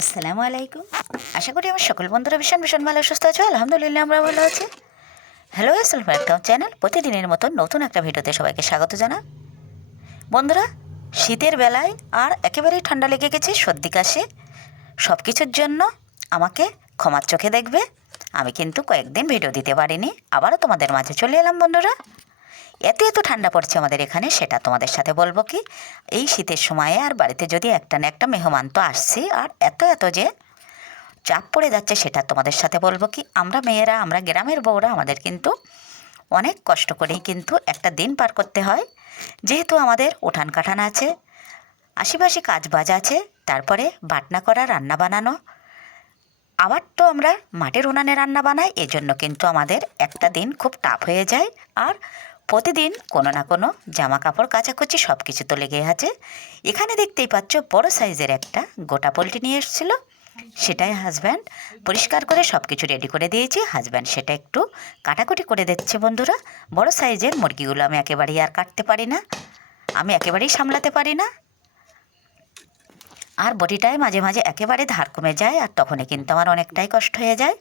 আসসালামু আলাইকুম। আশা করি আমার সকল বন্ধুরা ভীষণ ভীষণ ভালো সুস্থ আছো। আলহামদুলিল্লাহ আমরা ভালো আছি। হ্যালো এসেল ওয়েলকাম চ্যানেল, প্রতিদিনের মতন নতুন একটা ভিডিওতে সবাইকে স্বাগত জানা। বন্ধুরা, শীতের বেলায় আর একেবারেই ঠান্ডা লেগে গেছে, সর্দি কাশি, সব কিছুর জন্য আমাকে ক্ষমার চোখে দেখবে। আমি কিন্তু কয়েকদিন ভিডিও দিতে পারিনি, আবারও তোমাদের মাঝে চলে এলাম বন্ধুরা। এত এত ঠান্ডা পড়ছে আমাদের এখানে, সেটা তোমাদের সাথে বলবো কি। এই শীতের সময়ে আর বাড়িতে যদি একটা না একটা মেহমান তো আসছে, আর এত এত যে চাপ পড়ে যাচ্ছে সেটা তোমাদের সাথে বলবো কি। আমরা মেয়েরা, আমরা গ্রামের বউরা, আমাদের কিন্তু অনেক কষ্ট করেই কিন্তু একটা দিন পার করতে হয়। যেহেতু আমাদের উঠান কাঠান আছে, আশেপাশে কাজ বাজ আছে, তারপরে বাটনা করা, রান্না বানানো, আবার তো আমরা মাটির উনানে রান্না বানাই, এজন্য কিন্তু আমাদের একটা দিন খুব টাফ হয়ে যায়। আর প্রতিদিন কোনো না কোনো জামা কাপড় কাচাকুচি সব কিছু তো লেগে আছে। এখানে দেখতেই পাচ্ছ বড় সাইজের একটা গোটা পোলট্রি নিয়ে এসেছিলো, সেটাই হাজব্যান্ড পরিষ্কার করে সব কিছু রেডি করে দিয়েছি। হাজব্যান্ড সেটা একটু কাটাকুটি করে দিচ্ছে বন্ধুরা। বড় সাইজের মুরগিগুলো আমি একেবারেই আর কাটতে পারি না, আমি একেবারেই সামলাতে পারি না। আর বডিটায় মাঝে মাঝে একেবারে ধার কমে যায়, আর তখনই কিন্তু আমার অনেকটাই কষ্ট হয়ে যায়।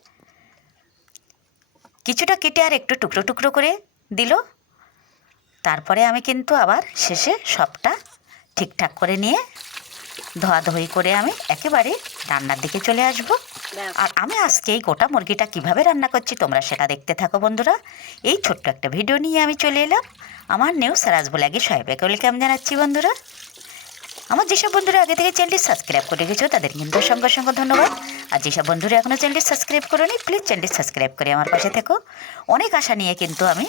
কিছুটা কেটে আর একটু টুকরো টুকরো করে দিল। তারপরে আমি কিন্তু আবার শেষে সবটা ঠিকঠাক করে নিয়ে ধোয়াধুয়ি করে আমি একেবারে রান্নার দিকে চলে আসব। আর আমি আজকে এই গোটা মুরগিটা কিভাবে রান্না করছি তোমরা সেটা দেখতে থাকো বন্ধুরা। এই ছোট্ট একটা ভিডিও নিয়ে আমি চলে এলাম। আমার নিউ সারাজ ব্লগে সবাইকে ওয়েলকাম জানাচ্ছি বন্ধুরা। আমার যেসব বন্ধুরা আগে থেকে চ্যানেলটি সাবস্ক্রাইব করে গেছো তাদের কিন্তু সঙ্গে সঙ্গে ধন্যবাদ। আর যেসব বন্ধুরা এখনও চ্যানেলটি সাবস্ক্রাইব করোনি, প্লিজ চ্যানেলটি সাবস্ক্রাইব করে আমার পাশে থেকো। অনেক আশা নিয়ে কিন্তু আমি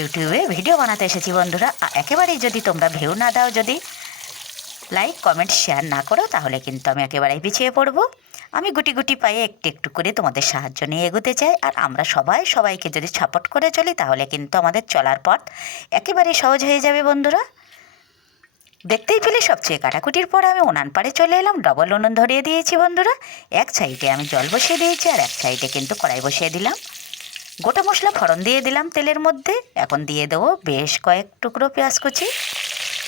ইউটিউবে ভিডিও বানাতে এসেছি বন্ধুরা। একেবারেই যদি তোমরা ভিউ না দাও, যদি লাইক কমেন্ট শেয়ার না করো, তাহলে কিন্তু আমি একেবারেই পিছিয়ে পড়বো। আমি গুটি গুটি পায়ে একটু একটু করে তোমাদের সাহায্য নিয়ে এগোতে চাই। আর আমরা সবাই সবাইকে যদি সাপোর্ট করে চলি, তাহলে কিন্তু আমাদের চলার পথ একেবারেই সহজ হয়ে যাবে বন্ধুরা। দেখতেই পেলে সবচেয়ে কাটাকুটির পর আমি উনান পাড়ে চলে এলাম। ডবল উনুন ধরিয়ে দিয়েছি বন্ধুরা। এক সাইডে আমি জল বসিয়ে দিয়েছি, আর এক সাইডে কিন্তু কড়াই বসিয়ে দিলাম। গোটা মশলা ফোড়ন দিয়ে দিলাম তেলের মধ্যে। এখন দিয়ে দেবো বেশ কয়েক টুকরো পেঁয়াজ কুচি।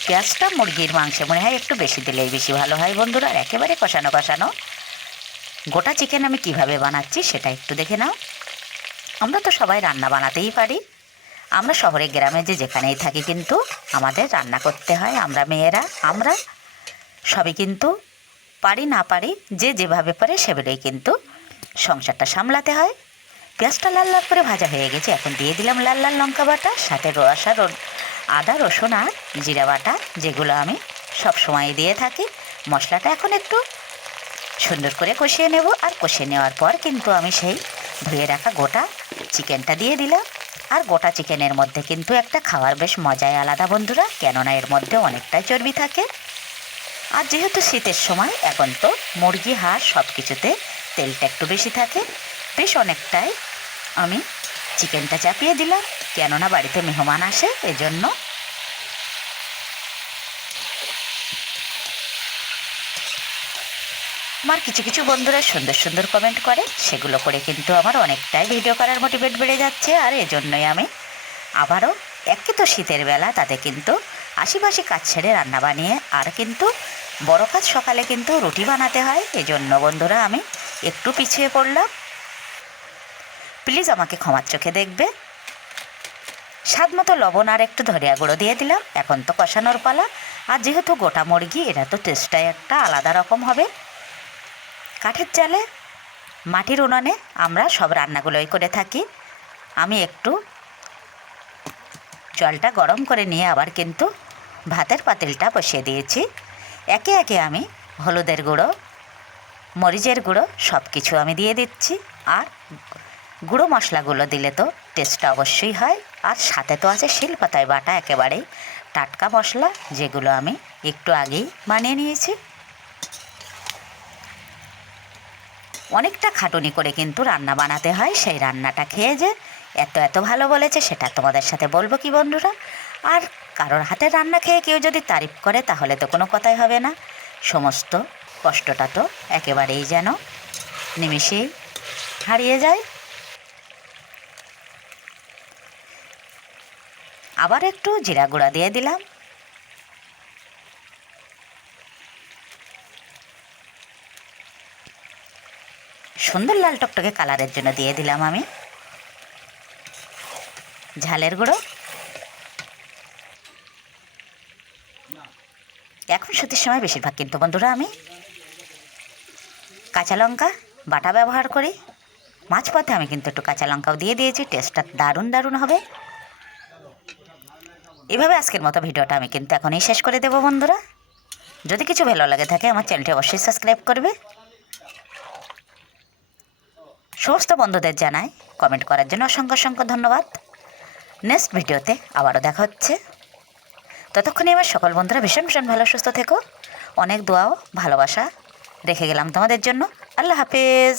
পেঁয়াজটা মুরগির মাংসে মনে হয় একটু বেশি দিলেই বেশি ভালো হয় বন্ধুরা। আর একেবারে কষানো কষানো গোটা চিকেন আমি কিভাবে বানাচ্ছি সেটা একটু দেখে নাও। আমরা তো সবাই রান্না বানাতেই পারি, আমরা শহরে গ্রামে যে যেখানেই থাকি কিন্তু আমাদের রান্না করতে হয়। আমরা মেয়েরা, আমরা সবই কিন্তু পারি না পারি, যে যেভাবে পারে সেভাবেই কিন্তু সংসারটা সামলাতে হয়। পেঁয়াজটা লাল লাল করে ভাজা হয়ে গেছে, এখন দিয়ে দিলাম লাল লাল লঙ্কা বাটা, সাথে আদা রসুন আর জিরা বাটা, যেগুলো আমি সব সময় দিয়ে থাকি। মশলাটা এখন একটু সুন্দর করে কষিয়ে নেব। আর কষিয়ে নেওয়ার পর কিন্তু আমি সেই ধুয়ে রাখা গোটা চিকেনটা দিয়ে দিলাম। আর গোটা চিকেনের মধ্যে কিন্তু একটা খাওয়ার বেশ মজাই আলাদা বন্ধুরা, কেননা এর মধ্যে অনেকটাই চর্বি থাকে। আর যেহেতু শীতের সময়, এখন তো মুরগি হাঁস সব কিছুতে তেলটা একটু বেশি থাকে, বেশ অনেকটাই আমি চিকেনটা চাপিয়ে দিলাম, কেননা বাড়িতে মেহমান আসে এজন্য। আমার কিছু কিছু বন্ধুরা সুন্দর সুন্দর কমেন্ট করে, সেগুলো করে কিন্তু আমার অনেকটাই ভিডিও করার মোটিভেট বেড়ে যাচ্ছে। আর এজন্যই আমি আবারও, একে তো শীতের বেলা, তাতে কিন্তু আশিপাশি কাজ ছেড়ে রান্না বানিয়ে, আর কিন্তু বড় কাজ সকালে কিন্তু রুটি বানাতে হয়, এজন্য বন্ধুরা আমি একটু পিছিয়ে পড়লাম। প্লিজ আমাকে ক্ষমার চোখে দেখবে। স্বাদ মতো লবণ আর একটু ধনিয়া গুঁড়ো দিয়ে দিলাম। এখন তো কষানোর পালা। আর যেহেতু গোটা মুরগি, এটা তো টেস্টটাই একটা আলাদা রকম হবে। কাঠের চালে, মাটির উনানে আমরা সব রান্নাগুলোই করে থাকি। আমি একটু জলটা গরম করে নিয়ে আবার কিন্তু ভাতের পাতিলটা বসিয়ে দিয়েছি। একে একে আমি হলুদের গুঁড়ো, মরিচের গুঁড়ো সব কিছু আমি দিয়ে দিচ্ছি। আর গুঁড়ো মশলাগুলো দিলে তো টেস্টটা অবশ্যই হয়। আর সাথে তো আছে শিলপাতায় বাটা একেবারেই টাটকা মশলা, যেগুলো আমি একটু আগেই বানিয়ে নিয়েছি। অনেকটা খাটুনি করে কিন্তু রান্না বানাতে হয়। সেই রান্নাটা খেয়ে যে এত এত ভালো বলেছে, সেটা তোমাদের সাথে বলবো কি বন্ধুরা। আর কারোর হাতের রান্না খেয়ে কেউ যদি তারিফ করে, তাহলে তো কোনো কথাই হবে না। সমস্ত কষ্টটা তো একেবারেই যেন নিমেষেই হারিয়ে যায়। আবার একটু জিরা গুঁড়া দিয়ে দিলাম। সুন্দর লাল টকটকে কালারের জন্য দিয়ে দিলাম আমি ঝালের গুঁড়ো। এখন শীতের সময় বেশিরভাগ কিন্তু বন্ধুরা আমি কাঁচা লঙ্কা বাটা ব্যবহার করি। মাছ পথে আমি কিন্তু একটু কাঁচা লঙ্কাও দিয়ে দিয়েছি, টেস্টটা দারুণ দারুণ হবে। এভাবে আজকের মতো ভিডিওটা আমি কিন্তু এখনই শেষ করে দেবো বন্ধুরা। যদি কিছু ভালো লাগে থাকে আমার চ্যানেলটি অবশ্যই সাবস্ক্রাইব করবে। সমস্ত বন্ধুদের জানাই কমেন্ট করার জন্য অসংখ্য অসংখ্য ধন্যবাদ। নেক্সট ভিডিওতে আবারও দেখা হচ্ছে। ততক্ষণে আমার সকল বন্ধুরা ভীষণ ভীষণ ভালো সুস্থ থেকো। অনেক দোয়াও ভালোবাসা রেখে গেলাম তোমাদের জন্য। আল্লাহ হাফেজ।